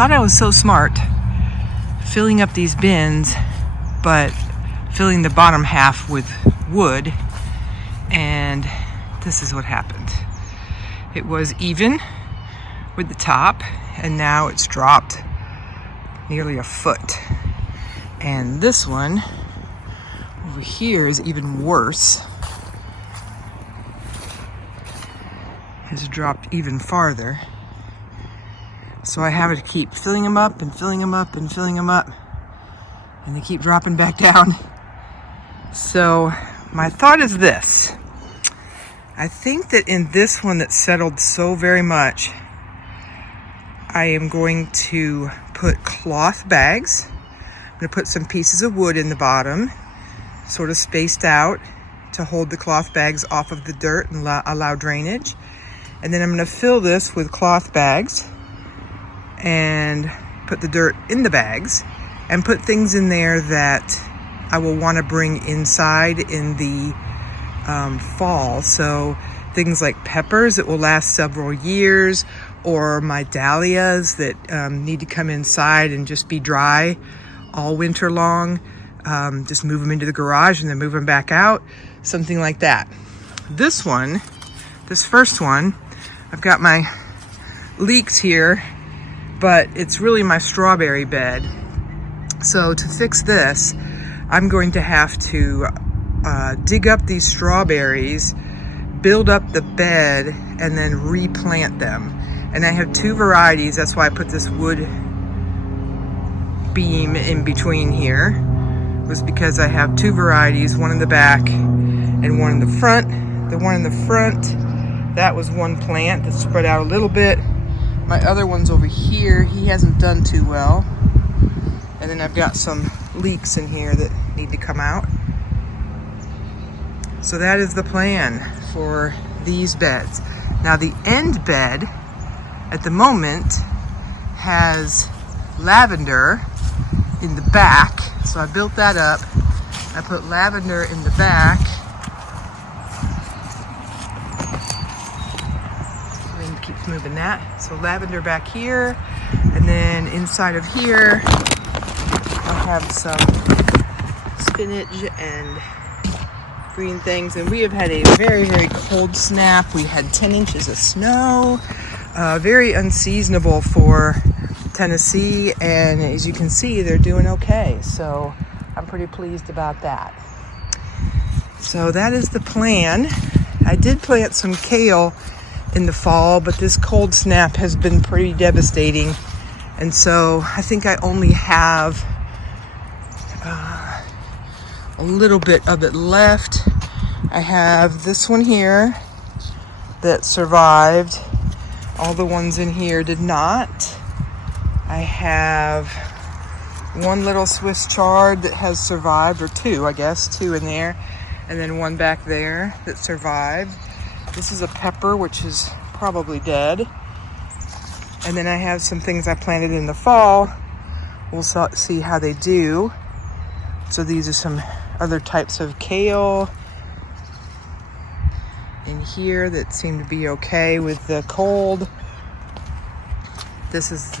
thought I was so smart filling up these bins, but filling the bottom half with wood, and this is what happened. It was even with the top, and now it's dropped nearly a foot. And this one over here is even worse. Has dropped even farther. So I have to keep filling them up and filling them up and filling them up, and they keep dropping back down. So my thought is this. I think that in this one that settled so very much, I am going to put cloth bags. I'm going to put some pieces of wood in the bottom, sort of spaced out to hold the cloth bags off of the dirt and allow drainage. And then I'm going to fill this with cloth bags and put the dirt in the bags and put things in there that I will want to bring inside in the fall. So things like peppers that will last several years, or my dahlias that need to come inside and just be dry all winter long. Just move them into the garage and then move them back out, something like that. This one, this first one, I've got my leeks here, but it's really my strawberry bed. So to fix this, I'm going to have to dig up these strawberries, build up the bed, and then replant them. And I have two varieties. That's why I put this wood beam in between here, was because I have two varieties, one in the back and one in the front. The one in the front, that was one plant that spread out a little bit. My other one's over here. He hasn't done too well. And then I've got some leeks in here that need to come out. So that is the plan for these beds. Now the end bed at the moment has lavender in the back. So I built that up. I put lavender in the back. Keeps moving that. So lavender back here, and then inside of here I have some spinach and green things. And we have had a very, very cold snap. We had 10 inches of snow, very unseasonable for Tennessee, and as you can see, they're doing okay. So I'm pretty pleased about that. So that is the plan. I did plant some kale in the fall, but this cold snap has been pretty devastating, and so I think I only have a little bit of it left. I have this one here that survived. All the ones in here did not. I have one little Swiss chard that has survived, or two, I guess, two in there, and then one back there that survived. This is a pepper, which is probably dead. And then I have some things I planted in the fall. We'll see how they do. So these are some other types of kale in here that seem to be okay with the cold. This is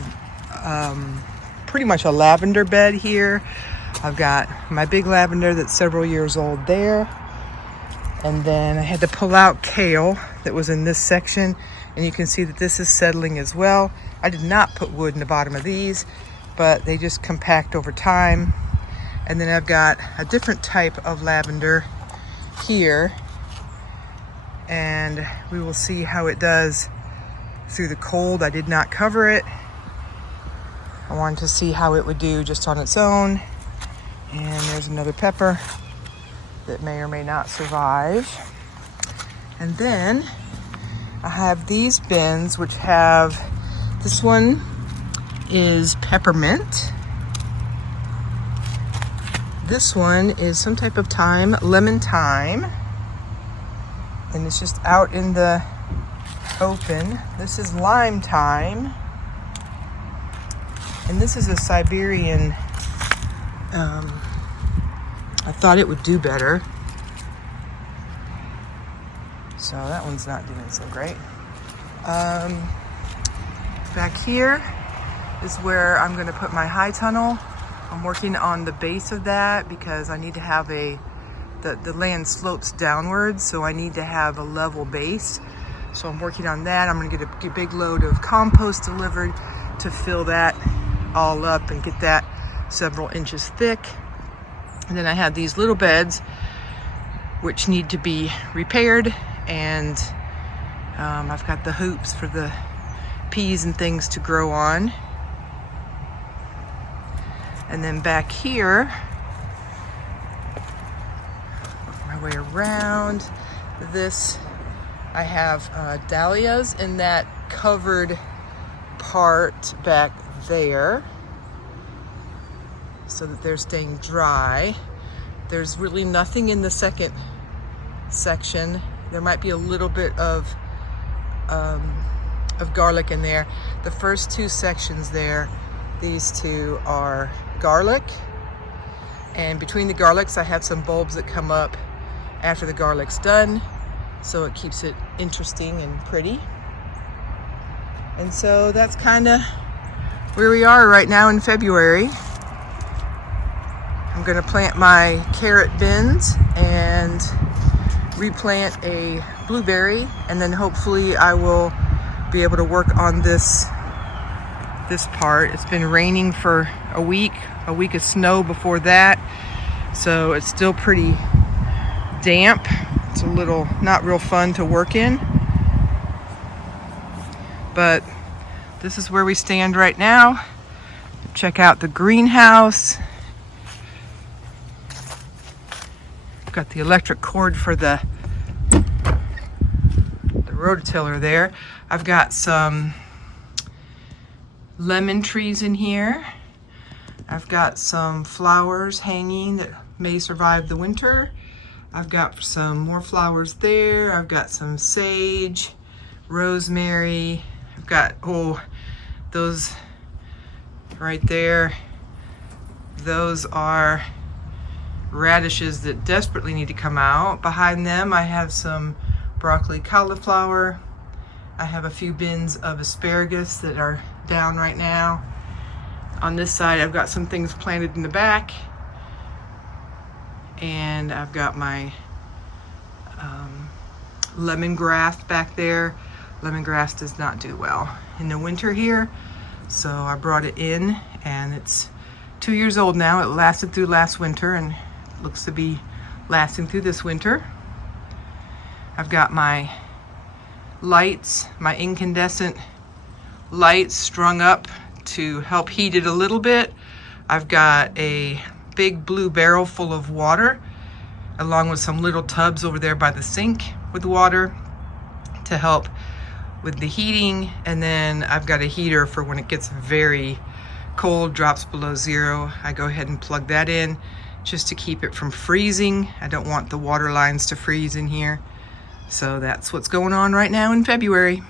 pretty much a lavender bed here. I've got my big lavender that's several years old there. And then I had to pull out kale that was in this section, and you can see that this is settling as well. I did not put wood in the bottom of these, but they just compact over time. And then I've got a different type of lavender here, and we will see how it does through the cold. I did not cover it. I wanted to see how it would do just on its own. And there's another pepper that may or may not survive. And then I have these bins, which have, this one is peppermint. This one is some type of thyme, lemon thyme. And it's just out in the open. This is lime thyme. And this is a Siberian, I thought it would do better. So that one's not doing so great. Back here, is where I'm going to put my high tunnel. I'm working on the base of that because I need to have the land slopes downwards, so I need to have a level base. So I'm working on that. I'm going to get a big load of compost delivered to fill that all up and get that several inches thick. And then I have these little beds which need to be repaired, and I've got the hoops for the peas and things to grow on. And then back here, work my way around this, I have dahlias in that covered part back there so that they're staying dry. There's really nothing in the second section. There might be a little bit of garlic in there. The first two sections there, these two are garlic, and between the garlics I have some bulbs that come up after the garlic's done, so it keeps it interesting and pretty. And so that's kind of where we are right now in February. I'm going to plant my carrot bins and replant a blueberry, and then hopefully I will be able to work on this part. It's been raining for a week of snow before that, so it's still pretty damp. It's a little not real fun to work in, but this is where we stand right now. Check out the greenhouse. Got the electric cord for the rototiller there. I've got some lemon trees in here. I've got some flowers hanging that may survive the winter. I've got some more flowers there. I've got some sage, rosemary. I've got, those right there. Those are radishes that desperately need to come out. Behind them I have some broccoli, cauliflower. I have a few bins of asparagus that are down right now. On this side I've got some things planted in the back, and I've got my lemongrass back there. Lemongrass does not do well in the winter here, so I brought it in, and it's 2 years old now. It lasted through last winter and looks to be lasting through this winter. I've got my lights, my incandescent lights strung up to help heat it a little bit. I've got a big blue barrel full of water, along with some little tubs over there by the sink with water to help with the heating. And then I've got a heater for when it gets very cold, drops below zero. I go ahead and plug that in just to keep it from freezing. I don't want the water lines to freeze in here. So that's what's going on right now in February.